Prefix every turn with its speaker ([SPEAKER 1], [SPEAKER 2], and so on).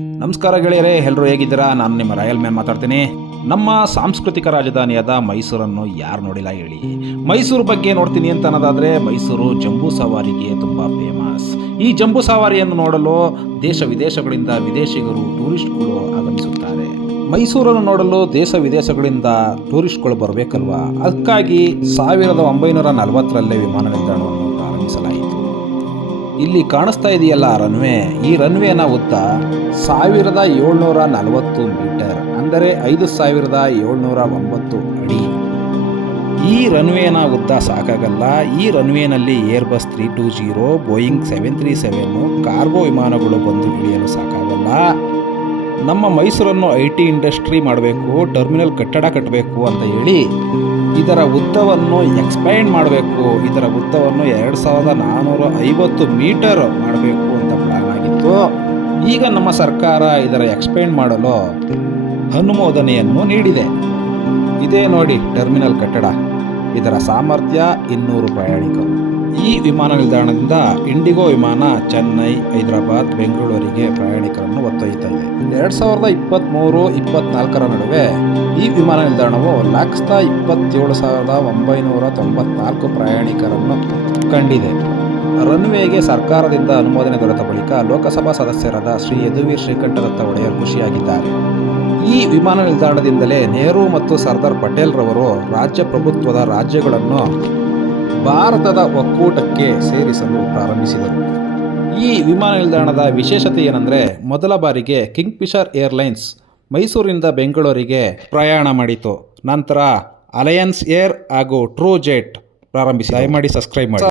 [SPEAKER 1] ನಮಸ್ಕಾರ ಗೆಳೆಯರೇ ಎಲ್ಲರೂ ಹೇಗಿದ್ದೀರಾ? ನಾನು ನಿಮ್ಮ ರಾಯಲ್ ಮ್ಯಾನ್ ಮಾತಾಡ್ತೀನಿ. ನಮ್ಮ ಸಾಂಸ್ಕೃತಿಕ ರಾಜಧಾನಿಯಾದ ಮೈಸೂರನ್ನು ಯಾರು ನೋಡಿಲ್ಲ ಹೇಳಿ. ಮೈಸೂರು ಬಗ್ಗೆ ನೋಡ್ತೀನಿ ಅಂತ ಅನ್ನೋದಾದರೆ ಮೈಸೂರು ಜಂಬೂ ಸವಾರಿಗೆ ತುಂಬ ಫೇಮಸ್ ಈ ಜಂಬೂ ಸವಾರಿಯನ್ನು ನೋಡಲು ದೇಶ ವಿದೇಶಗಳಿಂದ ವಿದೇಶಿಗರು ಟೂರಿಸ್ಟ್ಗಳು ಆಗಮಿಸುತ್ತಾರೆ. ಮೈಸೂರನ್ನು ನೋಡಲು ದೇಶ ವಿದೇಶಗಳಿಂದ ಟೂರಿಸ್ಟ್ಗಳು ಬರಬೇಕಲ್ವಾ? ಅದಕ್ಕಾಗಿ ಸಾವಿರದ ಒಂಬೈನೂರ ನಲವತ್ತರಲ್ಲೇ ವಿಮಾನ ನಿಲ್ದಾಣವನ್ನು ಇಲ್ಲಿ ಕಾಣಿಸ್ತಾ ಇದೆಯಲ್ಲ ರನ್ವೇ ಈ ರನ್ವೇನ ಉದ್ದ ಸಾವಿರದ ಏಳ್ನೂರ ನಲವತ್ತು ಮೀಟರ್, ಅಂದರೆ ಐದು ಸಾವಿರದ ಏಳ್ನೂರ ಒಂಬತ್ತು ಅಡಿ. ಈ ರನ್ವೇನ ಉದ್ದ ಸಾಕಾಗಲ್ಲ. ಈ ರನ್ವೇನಲ್ಲಿ Airbus three two zero Boeing seven three seven cargo ವಿಮಾನಗಳು ಬಂದು ಇಳಿಯಲು ಸಾಕಾಗಲ್ಲ. ನಮ್ಮ ಮೈಸೂರನ್ನು ಐ ಟಿ ಇಂಡಸ್ಟ್ರಿ ಮಾಡಬೇಕು, ಟರ್ಮಿನಲ್ ಕಟ್ಟಡ ಕಟ್ಟಬೇಕು ಅಂತ ಹೇಳಿ ಇದರ ಉದ್ದವನ್ನು ಎಕ್ಸ್ಪ್ಯಾಂಡ್ ಮಾಡಬೇಕು. ಇದರ ಉದ್ದವನ್ನು ಎರಡು ಸಾವಿರದ ನಾನ್ನೂರ ಐವತ್ತು ಮೀಟರ್ ಮಾಡಬೇಕು ಅಂತ ಪ್ಲಾನ್ ಆಗಿತ್ತು. ಈಗ ನಮ್ಮ ಸರ್ಕಾರ ಇದರ ಎಕ್ಸ್ಪ್ಯಾಂಡ್ ಮಾಡಲು ಅನುಮೋದನೆಯನ್ನು ನೀಡಿದೆ. ಇದೇ ನೋಡಿ ಟರ್ಮಿನಲ್ ಕಟ್ಟಡ. ಇದರ ಸಾಮರ್ಥ್ಯ ಇನ್ನೂರು ಪ್ರಯಾಣಿಕರು. ಈ ವಿಮಾನ ನಿಲ್ದಾಣದಿಂದ ಇಂಡಿಗೋ ವಿಮಾನ ಚೆನ್ನೈ, ಹೈದರಾಬಾದ್, ಬೆಂಗಳೂರಿಗೆ ಪ್ರಯಾಣಿಕರನ್ನು ಒತ್ತೊಯ್ಯುತ್ತದೆ ಎರಡು ಸಾವಿರದ ಇಪ್ಪತ್ತ್ಮೂರು ಇಪ್ಪತ್ನಾಲ್ಕರ ನಡುವೆ ಈ ವಿಮಾನ ನಿಲ್ದಾಣವು ಲಕ್ಷದ ಇಪ್ಪತ್ತೇಳು ಸಾವಿರದ ಒಂಬೈನೂರ ತೊಂಬತ್ನಾಲ್ಕು ಪ್ರಯಾಣಿಕರನ್ನು ಕಂಡಿದೆ. ರನ್ವೇಗೆ ಸರ್ಕಾರದಿಂದ ಅನುಮೋದನೆ ದೊರೆತ ಬಳಿಕ ಲೋಕಸಭಾ ಸದಸ್ಯರಾದ ಶ್ರೀ ಯದುವೀರ್ ಶ್ರೀಕಂಠದತ್ತ ಒಡೆಯರ್ ಖುಷಿಯಾಗಿದ್ದಾರೆ. ಈ ವಿಮಾನ ನಿಲ್ದಾಣದಿಂದಲೇ ನೆಹರು ಮತ್ತು ಸರ್ದಾರ್ ಪಟೇಲ್ರವರು ರಾಜ್ಯ ಪ್ರಭುತ್ವದ ರಾಜ್ಯಗಳನ್ನು ಭಾರತದ ಒಕ್ಕೂಟಕ್ಕೆ ಸೇರಿಸಲು ಪ್ರಾರಂಭಿಸಿದರು. ಈ ವಿಮಾನ ನಿಲ್ದಾಣದ ವಿಶೇಷತೆ ಏನಂದರೆ ಮೊದಲ ಬಾರಿಗೆ ಕಿಂಗ್ ಫಿಶರ್ ಏರ್ಲೈನ್ಸ್ ಮೈಸೂರಿನಿಂದ ಬೆಂಗಳೂರಿಗೆ ಪ್ರಯಾಣ ಮಾಡಿತು ನಂತರ ಅಲಯನ್ಸ್ ಏರ್ ಹಾಗೂ ಟ್ರೂ ಜೆಟ್ ಪ್ರಾರಂಭಿಸಿ ದಯಮಾಡಿ ಸಬ್ಸ್ಕ್ರೈಬ್ ಮಾಡಿ.